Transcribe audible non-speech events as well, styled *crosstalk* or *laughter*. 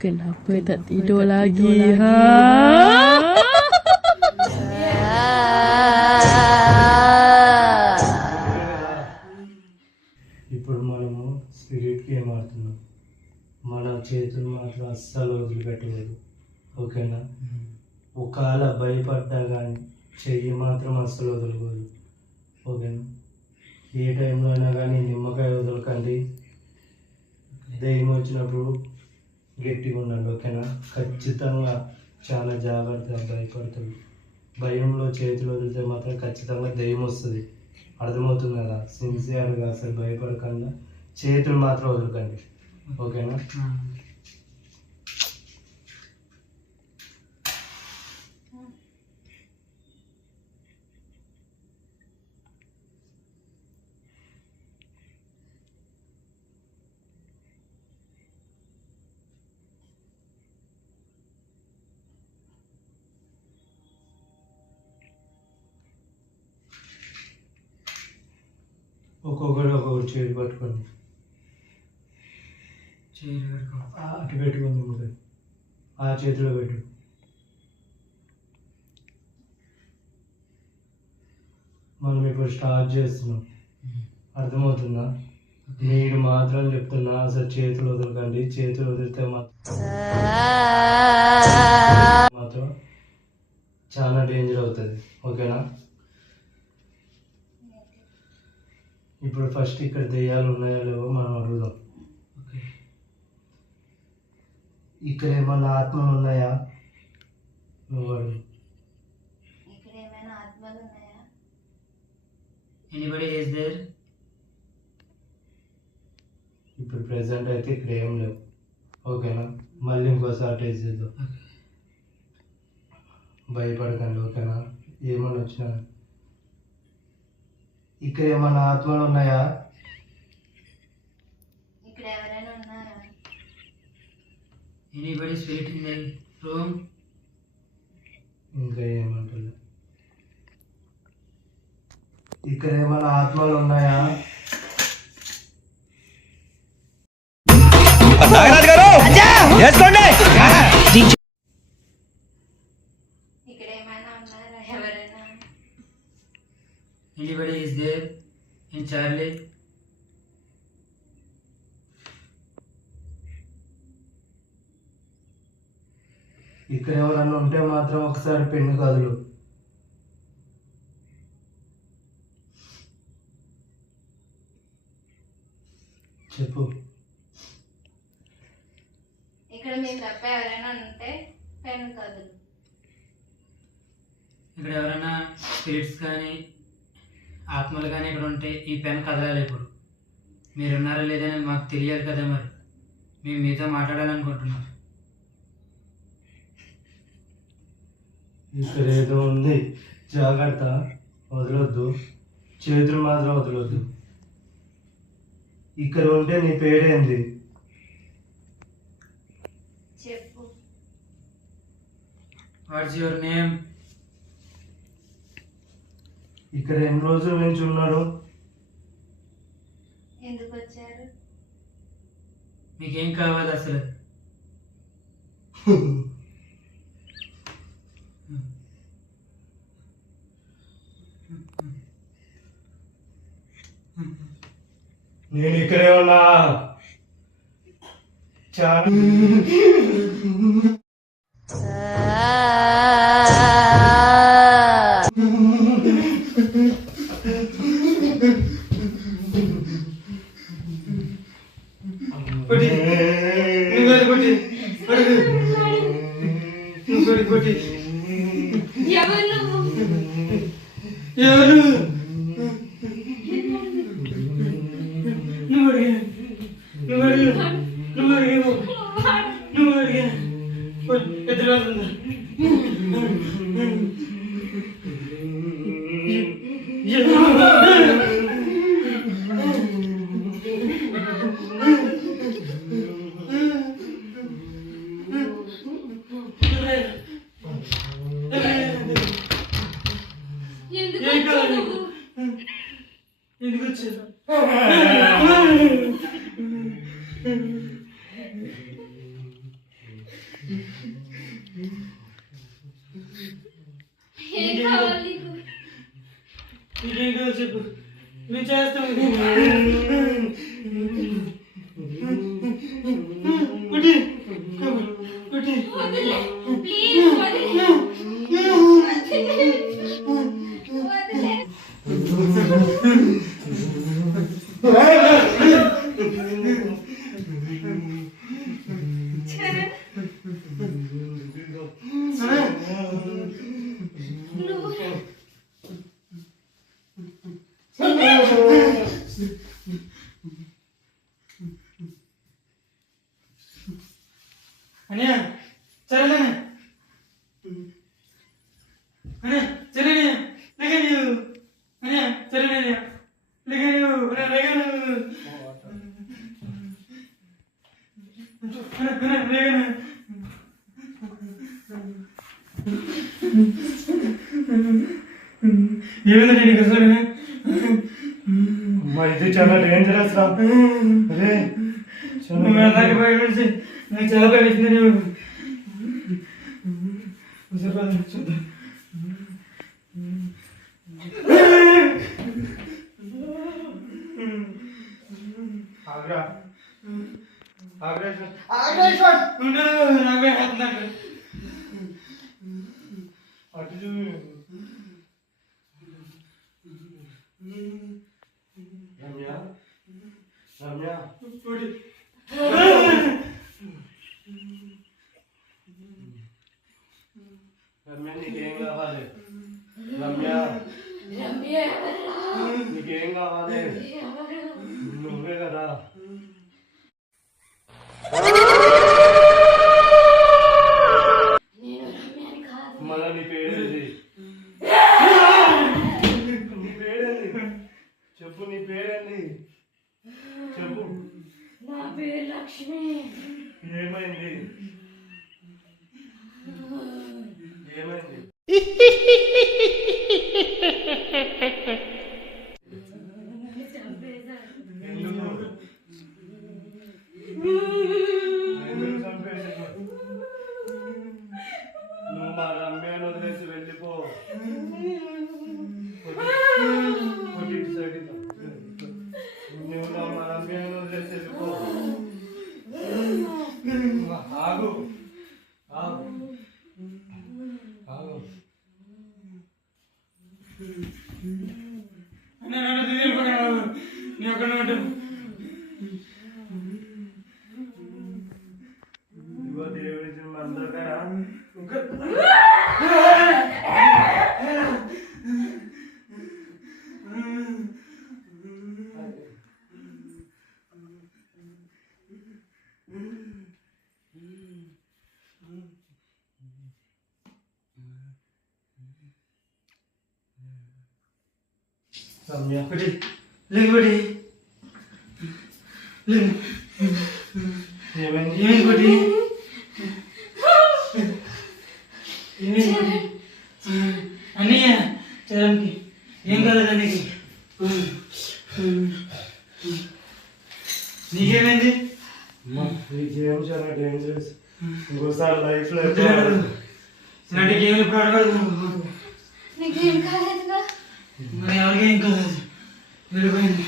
Kenapa tak tidur lagi, ha? ఇప్పుడు మనము spirit game ఆడుతున్నాం మన చేతులు మాత్రం అస్సలు వదిలిపెట్టలేదు ఓకేనా ఒకవేళ భయపడ్డా కానీ చెయ్యి మాత్రం అస్సలు వదలకూడదు. ఓకేనా? ఏ టైంలో అయినా కానీ నిమ్మకాయ వదలకండి. దెయ్యం వచ్చినప్పుడు గట్టిగా ఉండండి ఓకేనా? ఖచ్చితంగా చాలా జాగ్రత్తగా భయపడుతుంది భయంలో చేతులు వదిలితే మాత్రం ఖచ్చితంగా దయ్యం వస్తుంది. అర్థమవుతుంది కదా? సిన్సియర్గా అసలు భయపడకుండా చేతులు మాత్రం వదలకండి. ఓకేనా? ఒక్కొక్కరు ఒక్కొక్కరు చేతి పట్టుకోండి ఆ, అటు పెట్టుకోండి నిమ్మకాయ ఆ చేతిలో పెట్టు. మనం ఇప్పుడు స్టార్ట్ చేస్తున్నాం. అర్థమవుతుందా? మీరు మాత్రం చెప్తున్నా అసలు చేతులు వదలకండి. చేతులు వదిలితే మాత్రం మాత్రం చాలా డేంజర్ అవుతుంది. ఓకేనా? ఇప్పుడు ఫస్ట్ ఇక్కడ దెయ్యాలు ఉన్నాయో లేవో మనం అడుగుదాం. ఇక్కడ ఏమన్నా ఆత్మలు ఉన్నాయా? నువ్వు అడుగు. Anybody is there? ఇప్పుడు ప్రెసెంట్ అయితే ఇక్కడ ఏం లేవు. ఓకేనా? మళ్ళీ ఇంకోసారి టేస్ట్ చేద్దాం. భయపడకండి ఓకేనా? ఏమన్నా వచ్చినా ఇక్కడ ఏమన్నా ఆత్మలు ఉన్నాయా? ఇక్కడ ఎవరైనా ఉన్నారా? Spirit in the room? ఇంకా ఏమంటలే ఇక్కడ ఏమైనా ఆత్మలు ఉన్నాయా? ఇక్కడ in Charlie? ఇక్కడ ఎవరన్నా ఉంటే మాత్రం ఒకసారి పెన్ను కదులు. చెప్పు. ఇక్కడ మీరు తప్ప ఎవరైనా ఉంటే పెన్ కదులు. ఇక్కడ ఎవరైనా స్పిరిట్స్ కానీ ఆత్మలు కానీ ఇక్కడ ఉంటే ఈ పెన్ కదలాలి ఇప్పుడు. మీరు ఉన్నారా లేదని మాకు తెలియాలి కదా మరి. మేము మీతో మాట్లాడాలనుకుంటున్నాం. ఇక్కడ ఏదో ఉంది. జాగ్రత్త. వదలొద్దు. చేతులు మాత్రం వదలొద్దు. ఇక్కడ ఉంటే నీ పేరేంది చెప్పు. What's your name? ఇక్కడ ఎన్ని రోజుల నుంచి ఉన్నారు? ఎందుకు వచ్చారు? మీకేం కావాలి అసలు? నేను ఇక్కడే ఉన్నా. చాలా. ஏழு *laughs* 無理。అన్నయ్య సరే లేక నీవు అన్నయ్య సరే లేక నీవు లేక నువ్వు ఏమైందండి నీకు అసలు అమ్మా ఇది చాలా డేంజరస్ రా అరే చాలా నువ్వు నాకు భయం వేసి నాకు చాలా భయం వేసింది నువ్వు ఒకసారి పద, చూద్దాం ఆగ్రా ఆగ్రా ఉండు, నాకు భయం వేస్తుంది నాకు. అటు చూడు రమ్య రమ్య ఒకటి. రమ్య నీకేం కావాలి రమ్య? నీకేం కావాలి? నువ్వే కదా. మళ్ళా నీ పేరేంది? నీ పేరేంది? చెప్పు నీ పేరేంది? చెప్పు. నా పేరు లక్ష్మి. ఏమైంది? రమ్య ఒకటి లేకు ఒకటి లేకు ఏమైంది ఏమైంది ఒకటి ఏమైంది ఒకటి అన్నయ్య చరణ్కి ఏం కాలేదు నీకు నీకేమైంది గేమ్ చాలా డేంజరస్ ఇంకోసారి లైఫ్లో గేమ్లు ఇప్పుడు ఆడకూడదు నీకేం కాలేదుగా మరి ఎవరికి ఏం వెళ్ళిపోయింది